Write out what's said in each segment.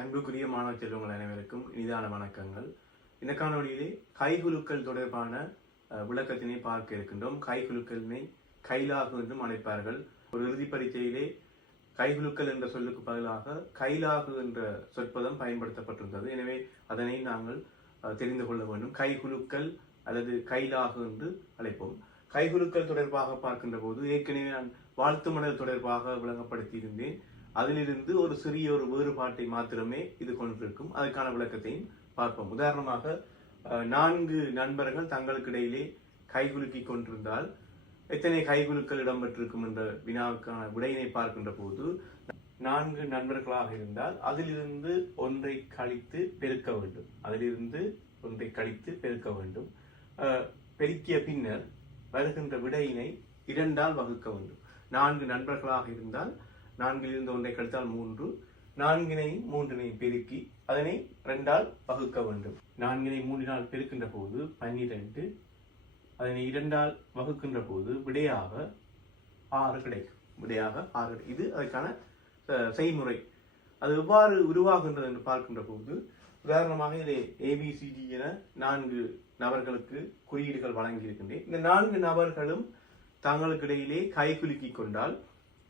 அன்புக்குரிய மாணவ செல்வங்கள் அனைவருக்கும் இனிதான வணக்கங்கள். இந்த காணொலியிலே கைகுலுக்கல் தொடர்பான விளக்கத்தினை பார்க்க இருக்கின்றோம். கைகுலுக்கலினை கைலாகு என்றும் அழைப்பார்கள். ஒரு இறுதி பரீட்சையிலே கைகுலுக்கல் என்ற சொல்லுக்கு பதிலாக கைலாகு என்ற சொற்பதம் பயன்படுத்தப்பட்டிருந்தது. எனவே அதனை நாங்கள் தெரிந்து கொள்ள வேண்டும். கைகுலுக்கல் அல்லது கைலாகு என்று அழைப்போம். கைகுலுக்கல் தொடர்பாக பார்க்கின்ற போது ஏற்கனவே நான் வாழ்த்து மடல் தொடர்பாக விளங்கப்படுத்தி இருந்தேன். அதிலிருந்து ஒரு சிறிய ஒரு வேறுபாட்டை மாத்திரமே இது கொண்டிருக்கும். அதற்கான விளக்கத்தையும் பார்ப்போம். உதாரணமாக 4 நண்பர்கள் தங்களுக்கு இடையிலே கைகுலுக்கி கொண்டிருந்தால் எத்தனை கைகுலுக்கள் இடம்பெற்றிருக்கும் என்ற வினாவுக்கான விடையினை பார்க்கின்ற போது 4 நண்பர்களாக இருந்தால் அதிலிருந்து ஒன்றை கழித்து பெருக்க வேண்டும். பெருக்கிய பின்னர் வருகின்ற விடையினை 2ஆல் வகுக்க வேண்டும். 4 நண்பர்களாக இருந்தால் 4லிருந்து ஒன்றை கழித்தால் 3, 4ஐயும் 3ஐயும் பெருக்கி அதனை 2ஆல் வகுக்க வேண்டும். 4ஐ 3ஆல் பெருக்கின்ற போது 12, அதனை 2ஆல் வகுக்கின்ற போது விடையாக 6 கிடைக்கும். இது அதற்கான செய்முறை. அது எவ்வாறு உருவாகின்றது என்று பார்க்கின்ற போது உதாரணமாக இதை ABCD என 4 நபர்களுக்கு குறியீடுகள் வழங்கியிருக்கின்றேன். இந்த 4 நபர்களும் தங்களுக்கு இடையிலே கைகுலுக்கி கொண்டால்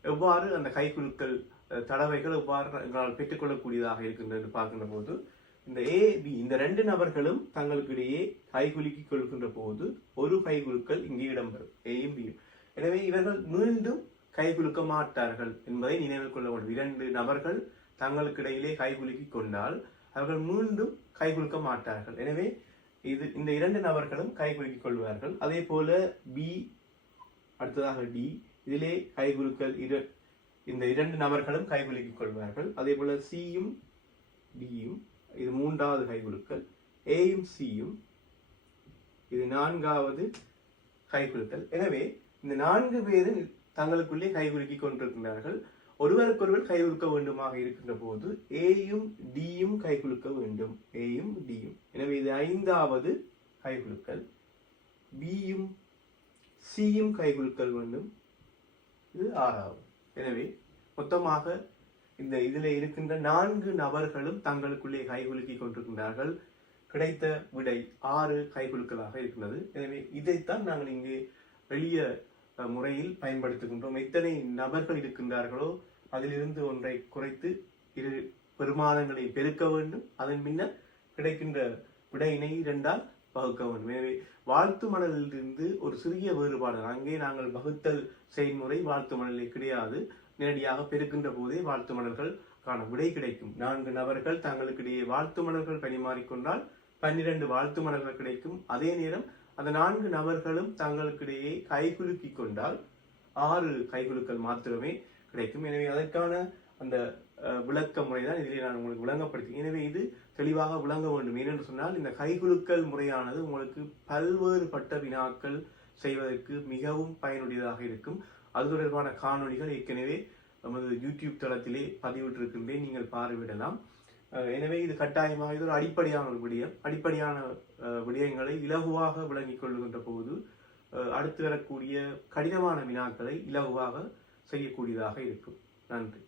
எவ்வாறு அந்த கைகுலுக்கல் தடவைகள் எவ்வாறு எங்களால் பெற்றுக்கொள்ளக்கூடியதாக இருக்கின்றது பார்க்கின்ற போது இந்த AB இந்த 2 நபர்களும் தங்களுக்கு இடையே கைகுலுக்கி கொள்கின்ற போது ஒரு கைகுலுக்கல் இங்கே இடம்பெறும், Aயும் Bயும். எனவே இவர்கள் மீண்டும் கைகுலுக்க மாட்டார்கள் என்பதை நினைவில் கொள்ள வேண்டும். 2 நபர்கள் தங்களுக்கு இடையிலே கைகுலுக்கி கொண்டால் அவர்கள் மீண்டும் கைகுலுக்க மாட்டார்கள். எனவே இந்த 2 நபர்களும் கைகுலுக்கிக் கொள்வார்கள். அதே போல B, அடுத்ததாக D, இதிலே கைகுலுக்கல் இந்த 2 நபர்களும் கைகுலுக்கிக் கொள்வார்கள். அதே போல Cயும் Dயும், இது 3வது கைகுலுக்கல். Aயும் Cயும், இது 4வது கைகுலுக்கல். எனவே இந்த 4 பேரும் தங்களுக்குள்ளே கைகுலுக்கிக் கொண்டிருக்கின்றார்கள். ஒருவருக்கொருவர் கைகுலுக்க வேண்டுமாக இருக்கின்ற போது Aயும் Dயும் கைகுலுக்க வேண்டும். எனவே இது 5வது கைகுலுக்கல். Bயும் Cயும் கைகுலுக்கல் வேண்டும். இது 6வது. எனவே மொத்தமாக இதில் இருக்கின்ற 4 நபர்களும் தங்களுக்குள்ளே கைகுலுக்கி கொண்டிருக்கின்றார்கள். கிடைத்த விடை 6 கைகுலுக்கலாக இருக்கின்றது. எனவே இதைத்தான் நாங்கள் இங்கே எளிய முறையில் பயன்படுத்துகின்றோம். எத்தனை நபர்கள் இருக்கின்றார்களோ அதிலிருந்து ஒன்றை குறைத்து 2 பெருமானங்களை பெருக்க வேண்டும். அதன் பின்னர் கிடைக்கின்ற விடையினை 2ஆல் வகுக்க வேண்டும். எனவே வாழ்த்து மடலிலிருந்து ஒரு சிறிய வேறுபாடு. அங்கே நாங்கள் வகுத்தல் செயல்முறை வாழ்த்து மடலில் கிடையாது. நேரடியாக பெருக்கின்ற போதே வாழ்த்து மடல்களுக்கான விடை கிடைக்கும். 4 நபர்கள் தங்களுக்கு இடையே வாழ்த்து மடல்கள் பரிமாறிக்கொண்டால் 12 வாழ்த்து மடல்கள் கிடைக்கும். அதே நேரம் அந்த 4 நபர்களும் தங்களுக்கு இடையே கைகுலுக்கி கொண்டால் 6 கைகுலுக்கள் மாத்திரமே கிடைக்கும். எனவே அதற்கான அந்த விளக்க முறைதான் இதிலே நான் உங்களுக்கு விளங்கப்படுத்தி. எனவே இது தெளிவாக விளங்க வேண்டும். ஏனென்று சொன்னால் இந்த கைகுலுக்கல் முறையானது உங்களுக்கு பல்வேறுபட்ட வினாக்கள் செய்வதற்கு மிகவும் பயனுடையதாக இருக்கும். அது தொடர்பான காணொளிகள் ஏற்கனவே நமது யூடியூப் தளத்திலே பதிவிட்டிருக்கின்றேன், நீங்கள் பார்வையிடலாம். எனவே இது கட்டாயமாக இது ஒரு அடிப்படையான ஒரு விடயம். அடிப்படையான விடயங்களை இலகுவாக விளங்கிக் கொள்ளுகின்ற போது அடுத்து வரக்கூடிய கடினமான வினாக்களை இலகுவாக செய்யக்கூடியதாக இருக்கும். நன்றி.